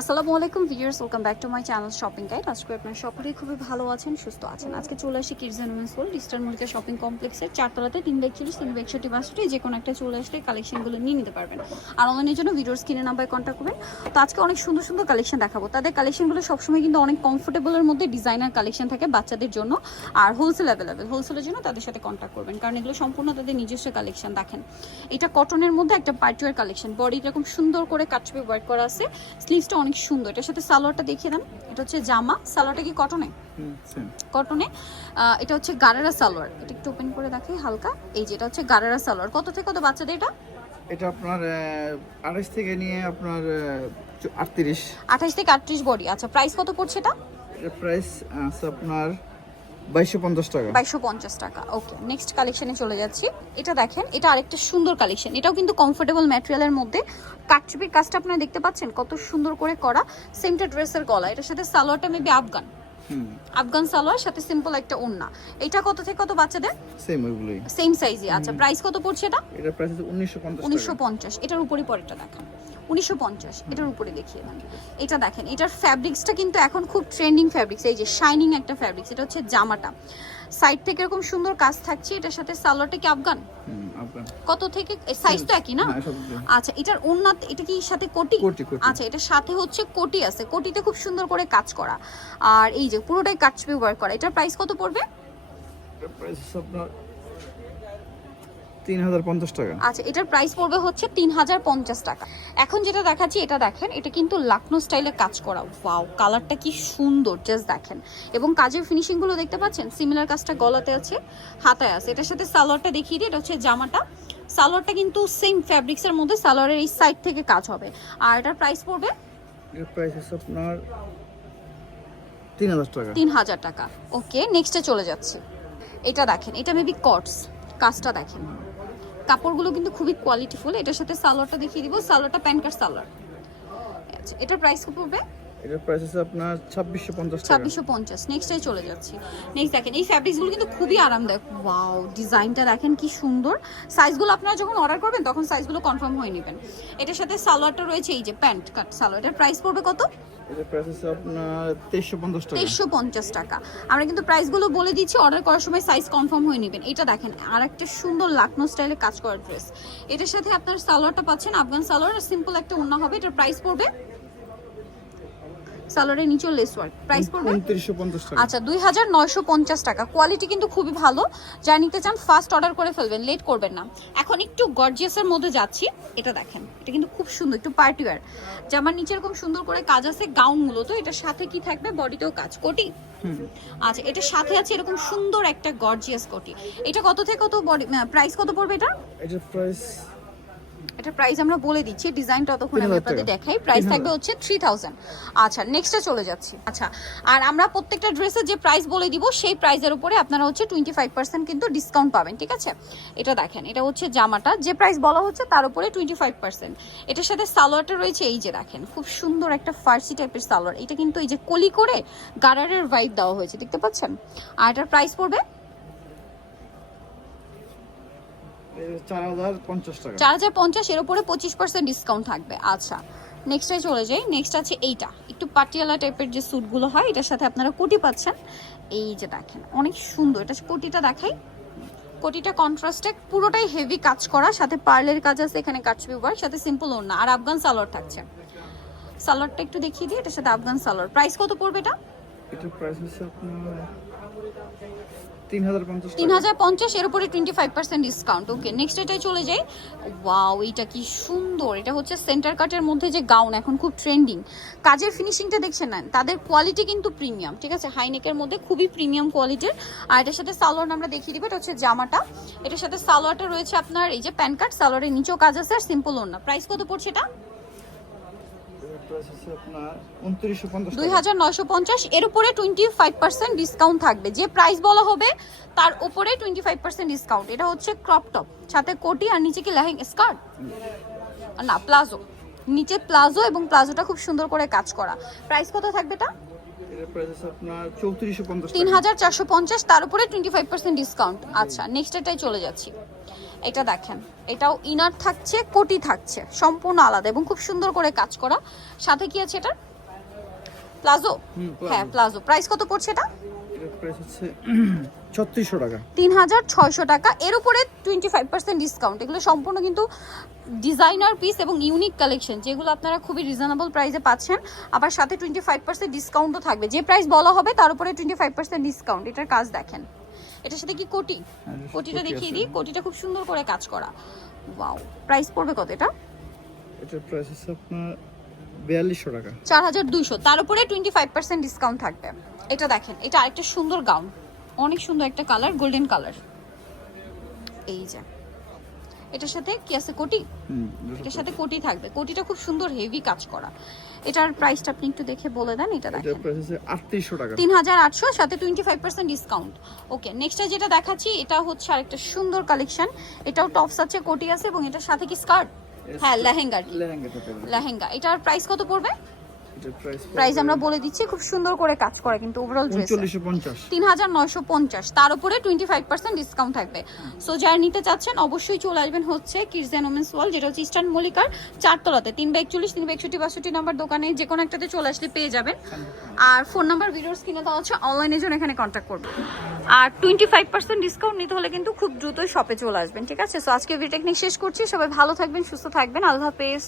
আসসালামু আলাইকুম viewers welcome back to my channel shopping guide আজকে আপনারা সকলেই খুবই ভালো আছেন, সুস্থ আছেন। আজকে চলে আসি kids women's world eastern Mallika shopping কমপ্লেক্সের চারতলাতে তিন একচল্লিশ তিন একষট্টি বাসটি যে কোনো একটা চলে আসলে কালেকশনগুলো নিয়ে নিতে পারবেন। আর অনলাইনের জন্য ভিডিওর স্ক্রিনে নাম্বারে কন্ট্যাক্ট করবেন। তো আজকে অনেক সুন্দর সুন্দর কালেকশন দেখাবো। তাদের কালেকশনগুলো সবসময় কিন্তু অনেক কমফোর্টেবলের মধ্যে ডিজাইনার কালেকশন থাকে বাচ্চাদের জন্য আর হোলসেল অ্যাভেলেবেল হোলসেলের জন্য তাদের সাথে কন্ট্যাক্ট করবেন, কারণ এগুলো সম্পূর্ণ তাদের নিজস্ব কালেকশন দেখেন। এটা কটনের মধ্যে একটা পার্টিওয়ার কালেকশন বডি এরকম সুন্দর করে কাটবে ওয়ার্ক করা আছে। স্লিভসটা অনেক সুন্দর। এটার সাথে সালোয়ারটা দেখিয়ে দেন। এটা হচ্ছে জামা। সালোয়ারটা কি কটনে? কটনে। এটা হচ্ছে গারারা সালোয়ার। এটা একটু ওপেন করে দেখি হালকা। এই যে এটা হচ্ছে গারারা সালোয়ার। কত থেকে কত বাচ্চাদের এটা? এটা আপনার আড়াইশ থেকে নিয়ে আপনার আটত্রিশ। আঠাশ থেকে আটত্রিশ বডি। আচ্ছা প্রাইস কত পড়ছে এটা? প্রাইস আপনার বাইশশো পঞ্চাশ টাকা। বাইশশো পঞ্চাশ টাকা। ওকে নেক্সট কালেকশনে চলে যাচ্ছি। এটা দেখেন এটা আরেকটা সুন্দর কালেকশন এটাও কিন্তু কমফোর্টেবল ম্যাটেরিয়ালের মধ্যে। কাটচুপির কাজটা আপনারা দেখতে পাচ্ছেন কত সুন্দর করে করা। সেমটা ড্রেসের গলা এটার সাথে সালোয়ারটা মেবি আফগান। আফগান সালোয়ার সাথে সিম্পল একটা ওড়না। এটা কত থেকে কত বাচ্চাদের? সেম ওইগুলোই। সেম সাইজে আচ্ছা। প্রাইস কত পড়ছে এটা? এটার প্রাইস আছে উনিশশো পঞ্চাশ উনিশশো পঞ্চাশ। এটার উপরে পরেরটা দেখান। উনিশশো পঞ্চাশ এটার উপরে দেখিয়ে দেন। এটা দেখেন এটার ফ্যাব্রিক্সটা কিন্তু এখন খুব ট্রেন্ডিং ফ্যাব্রিক্স এই যে শাইনিং একটা ফ্যাব্রিক্স এটা হচ্ছে জামাটা। সাইড থেকে এরকম সুন্দর কাজ থাকছে এটার সাথে সালোয়ারটা কি আফগান? কত থেকে? সাইজ তো একই না? আচ্ছা এটার ওন্নাত এটা কি সাথে কোটি। আচ্ছা এটার সাথে হচ্ছে কোটি আছে কোটিতে খুব সুন্দর করে কাজ করা। আর এই যে পুরোটাই কাটছবি ওয়ার্ক করা এটার প্রাইস কত পড়বে? প্রাইস আপনার তিন হাজার পঞ্চাশ টাকা। আচ্ছা এটার প্রাইস পড়বে হচ্ছে তিন হাজার পঞ্চাশ টাকা। এখন যেটা দেখাচ্ছি এটা দেখেন এটা কিন্তু লাকনো স্টাইলে কাজ করা। ওয়াও কালারটা কি সুন্দর জাস্ট দেখেন। এবং কাজের ফিনিশিংগুলো দেখতে পাচ্ছেন? সিমিলার কাজটা গলাতে আছে হাতায় আছে। এটার সাথে সালোয়ারটা দেখিয়ে দিই এটা হচ্ছে জামাটা। সালোয়ারটা কিন্তু সেম ফ্যাব্রিক্সের মধ্যে সালোয়ারের এই সাইড থেকে কাজ হবে। আর এটার প্রাইস পড়বে? এর প্রাইস আছে আপনার তিন হাজার টাকা। তিন হাজার টাকা ওকে নেক্সটে চলে যাচ্ছি। এটা দেখেন এটা মেবি কটস কাজটা দেখেন। কাপড়গুলো কিন্তু খুবই কোয়ালিটিফুল এটার সাথে সালোয়ারটা দেখিয়ে দিব। সালোয়ারটা প্যান্ট কার্ড সালোয়ার। আচ্ছা এটার প্রাইস কত পড়বে? এটার প্রাইস আছে আপনার ছাব্বিশশো পঞ্চাশ টাকা। ছাব্বিশশো পঞ্চাশ নেক্সটে চলে যাচ্ছি। নেক্সট দেখেন এই ফ্যাব্রিক্সগুলো কিন্তু খুবই আরামদায়ক। ওয়াও ডিজাইনটা দেখেন কি সুন্দর। সাইজগুলো আপনারা যখন অর্ডার করবেন তখন সাইজগুলো কনফার্ম হয়ে নেবেন। এটার সাথে সালোয়ারটা রয়েছে এই যে প্যান্ট কাট সালোয়ার। এটার প্রাইস পড়বে কত? এটার প্রাইস আছে আপনার তেইশশো পঞ্চাশ টাকা। আমরা কিন্তু প্রাইসগুলো বলে দিচ্ছি অর্ডার করার সময় সাইজ কনফার্ম হয়ে নেবেন। এটা দেখেন আর একটা সুন্দর লাকনো স্টাইলে কাজ করা ড্রেস এটার সাথে আপনার সালোয়ারটা পাচ্ছেন আফগান সালোয়ার আর সিম্পল একটা ওড়না হবে। এটার প্রাইস পড়বে সালোয়ারের নিচেও লেস ওয়ার্ক প্রাইস পড়বে? উনত্রিশশো পঞ্চাশ টাকা। আচ্ছা দুই হাজার নয়শো পঞ্চাশ টাকা। কোয়ালিটি কিন্তু খুবই ভালো। যা নিতে চান ফার্স্ট অর্ডার করে ফেলবেন লেট করবেন না। এখন একটু গর্জিয়াসের মধ্যে যাচ্ছি। এটা দেখেন এটা কিন্তু খুব সুন্দর একটু পার্টি ওয়্যার জামার নিচে এরকম সুন্দর করে কাজ আছে গাউন মূলত এটার সাথে কি থাকবে? বডিতেও কাজ। কোটি? আচ্ছা এটার সাথে আছে এরকম সুন্দর একটা গর্জিয়াস কোটি। এটা কত থেকে কত প্রাইস কত পড়বে এটা? এটার প্রাইস এটা প্রাইস আমরা বলে দিচ্ছি ডিজাইনটা ততক্ষণ আমি আপনাদের দেখাই। প্রাইস থাকবে হচ্ছে থ্রি থাউজেন্ড আচ্ছা নেক্সটে চলে যাচ্ছি। আচ্ছা আর আমরা প্রত্যেকটা ড্রেসের যে প্রাইস বলে দিব সেই প্রাইসের উপরে আপনারা হচ্ছে টোয়েন্টি ফাইভ পার্সেন্ট কিন্তু ডিসকাউন্ট পাবেন ঠিক আছে? এটা দেখেন এটা হচ্ছে জামাটা। যে প্রাইস বলা হচ্ছে তার উপরে টোয়েন্টি ফাইভ পার্সেন্ট এটার সাথে সালোয়ারটা রয়েছে এই যে দেখেন খুব সুন্দর একটা ফার্সি টাইপের সালোয়ার। এটা কিন্তু এই যে কলি করে গারারের ভাইব দেওয়া হয়েছে দেখতে পাচ্ছেন? আর এটার প্রাইস পড়বে চার হাজার পঞ্চাশ এর পঁচিশ পার্সেন্ট ডিসকাউন্ট থাকবে। আচ্ছা চলে যাই। নেক্সট আছে এইটা। একটু পাটিয়ালা টাইপের যে স্যুটগুলো হয়, এটার সাথে আপনারা পাচ্ছেন। এই যে দেখেন, অনেক সুন্দর। এটা পুরোটাই হেভি কাজ সাথে পার্লের কাজ আছে, এখানে কাটছবি সাথে সিম্পল ওড়না। আর আফগান সালোয়ার থাকছে। সালোয়ারটা একটু দেখিয়ে দিই, এটার সাথে আফগান সালোয়ার। প্রাইস কত পড়বে এটা? তিন হাজার পঞ্চাশ এর উপরে twenty five percent discount okay next এটাই চলে ওয়াও এইটা কি সুন্দর, এটা হচ্ছে সেন্টার কাটের মধ্যে যে গাউন এখন খুব ট্রেন্ডিং কাজের ফিনিশিংটা দেখছেন তাদের কোয়ালিটি কিন্তু প্রিমিয়াম ঠিক আছে? হাইনেকের মধ্যে খুবই প্রিমিয়াম কোয়ালিটির আর এটার সাথে সালোয়ার আমরা দেখিয়ে দিব, এটা হচ্ছে জামাটা। এটার সাথে সালোয়ারটা রয়েছে আপনার, এই যে প্যান কার্ড সালোয়ারের নিচেও কাজ আছে, আর সিম্পল ওড়না। প্রাইস কত পড়ছে এটা? এটার প্রাইস হচ্ছে আপনার উনত্রিশশো পঞ্চাশ দুই হাজার নয়শো পঞ্চাশ এর উপরে টোয়েন্টি ফাইভ পার্সেন্ট ডিসকাউন্ট থাকবে। যে প্রাইস বলা হবে তার উপরে টোয়েন্টি ফাইভ পার্সেন্ট ডিসকাউন্ট এটা হচ্ছে ক্রপ টপ সাথে কোটি আর নিচে কি লেহেং স্কার্ট না প্লাজো। নিচে প্লাজো এবং প্লাজোটা খুব সুন্দর করে কাজ করা। প্রাইস কত থাকবে এটা? তিন হাজার চারশো পঞ্চাশ তার উপরে টোয়েন্টি ফাইভ পার্সেন্ট ডিসকাউন্ট আচ্ছা নেক্সট এটাই চলে যাচ্ছি। এটা দেখেন এটাও ইনার থাকছে কোটি থাকছে সম্পূর্ণ আলাদা এবং খুব সুন্দর করে কাজ করা। সাথে কি আছে এটা প্লাজো? হ্যাঁ প্লাজো। প্রাইস কত পড়ছে এটা? প্রাইস হচ্ছে ছত্রিশশো টাকা। তিন হাজার ছয়শো টাকা। এর উপরে টোয়েন্টি ফাইভ পার্সেন্ট ডিসকাউন্ট এগুলো সম্পূর্ণ কিন্তু ডিজাইনার পিস এবং ইউনিক কালেকশন যেগুলো আপনারা খুবই রিজনেবল প্রাইসে পাচ্ছেন। আবার সাথে টোয়েন্টি ফাইভ পার্সেন্ট ডিসকাউন্টও থাকবে। যে প্রাইস বলা হবে তার উপরে টোয়েন্টি ফাইভ পার্সেন্ট ডিসকাউন্ট এটার কাজ দেখেন। এটার সাথে কি কোটি? হ্যাঁ, কোটিটা দেখিয়ে দিই। কোটিটা খুব সুন্দর করে কাজ করা। ওয়াও প্রাইস পড়বে কত এটা? এটার প্রাইস হচ্ছে আপনার বিয়াল্লিশশো টাকা। চার হাজার দুইশো। তার উপরে টোয়েন্টি ফাইভ পার্সেন্ট ডিসকাউন্ট থাকবে। এটা দেখেন এটা আরেকটা সুন্দর গাউন অনেক সুন্দর একটা কালার গোল্ডেন কালার এই যে। এটার সাথে কি আছে কোটি? এটার সাথে কোটি থাকবে। কোটিটা খুব সুন্দর হেভি কাজ করা। এটার প্রাইসটা আপনি একটু দেখে বলে দেন এটা দেখেন। প্রাইস টাকা। তিন হাজার আটশো সাথে twenty five percent discount okay নেক্সটটা যেটা দেখাচ্ছি এটা হচ্ছে আরেকটা সুন্দর কালেকশন এটাও টপস আছে কোটি আছে এবং এটার সাথে কি স্কার্ট হ্যাঁ লেহেঙ্গা লেহেঙ্গা এটার প্রাইস কত পড়বে? প্রাইস আমরা বলে দিচ্ছি খুব সুন্দর করে কাজ করে কিন্তু ওভারঅল ড্রেস উনচল্লিশশো পঞ্চাশ। তিন হাজার নয়শো পঞ্চাশ তার উপরে টোয়েন্টি ফাইভ পার্সেন্ট ডিসকাউন্ট থাকবে। সো যারা নিতে চাচ্ছেন অবশ্যই চলে আসবেন হচ্ছে কিরজেন ওমেন্স ওয়াল যেটা হচ্ছে ইস্টার্ন মল্লিকার চারতলাতে। তিন বা একচল্লিশ তিন বা একষট্টি বাষট্টি নাম্বার দোকানে যে কোনো একটাতে চলে আসলে পেয়ে যাবেন। আর ফোন নাম্বার ভিডিওস কিনে দেওয়া হচ্ছে অনলাইনের জন্য এখানে কন্ট্যাক্ট করবেন। আর টোয়েন্টি ফাইভ পার্সেন্ট ডিসকাউন্ট নিতে হলে কিন্তু খুব দ্রুতই শপে চলে আসবেন ঠিক আছে? সো আজকে ভিডিও টেকনিক শেষ করছি সবাই ভালো থাকবেন সুস্থ থাকবেন আল্লাহ হাফেজ।